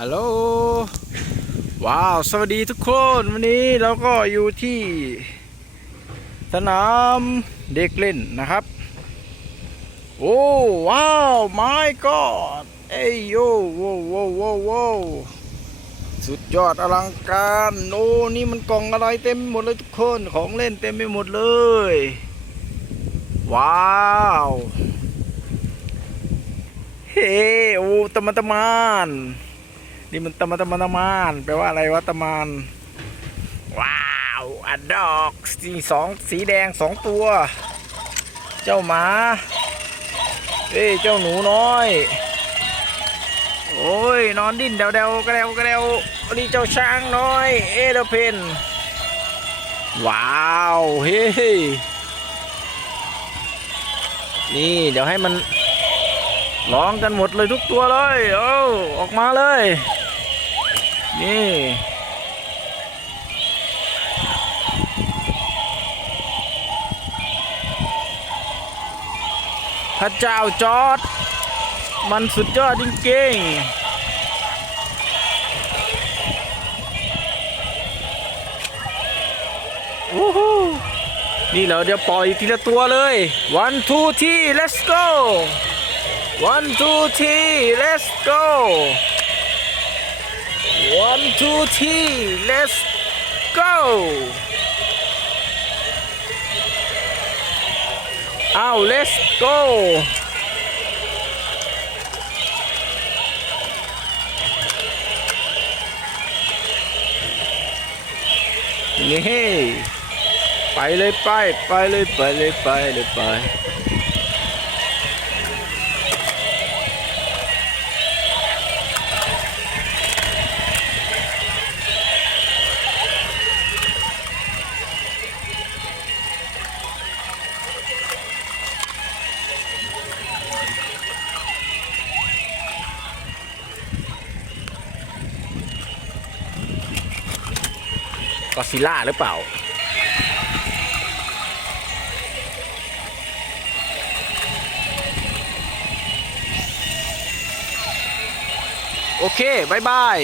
ฮัลโหล ว้าว สวัสดีทุกคน วันนี้เราก็อยู่ที่ สนามเด็กเล่นนะครับ โอ้ ว้าว my god เอ้ยโยโว้โว้โว้โว้สุดยอดอลังการ โอ้นี่มันกล่องอะไรเต็มหมดเลยทุกคน ของเล่นเต็มไปหมดเลย ว้าวเฮ้โอ้ตะมันตะมาน นี่มันตะมันตะมันตะมานแปลว่าอะไรวะตะมานว้าวอัดดอกสีสองสีแดงสองตัว เจ้าหมาเอ้ยเจ้าหนูน้อย โอ้ยนอนดิ้นเดาเดากระเดวกระเดวนี่เจ้าช้างน้อย เอเดเพนว้าวเฮ้ยนี่เดี๋ยวให้มันร้องกันหมดเลยทุกตัวเลย เอ้าออกมาเลย นี่พระเจ้าจอร์ดมันสุดยอดจริงๆโอ้โหนี่เราเดี๋ยวปล่อยทีละตัวเลย one two three let's go One, two, three, let's go. One, two, three, let's go. อ้าว let's go. นี่ไปเลยไป ไปเลยไปเลยไปเลยไป กอซิล่าหรือเปล่า โอเคบายบาย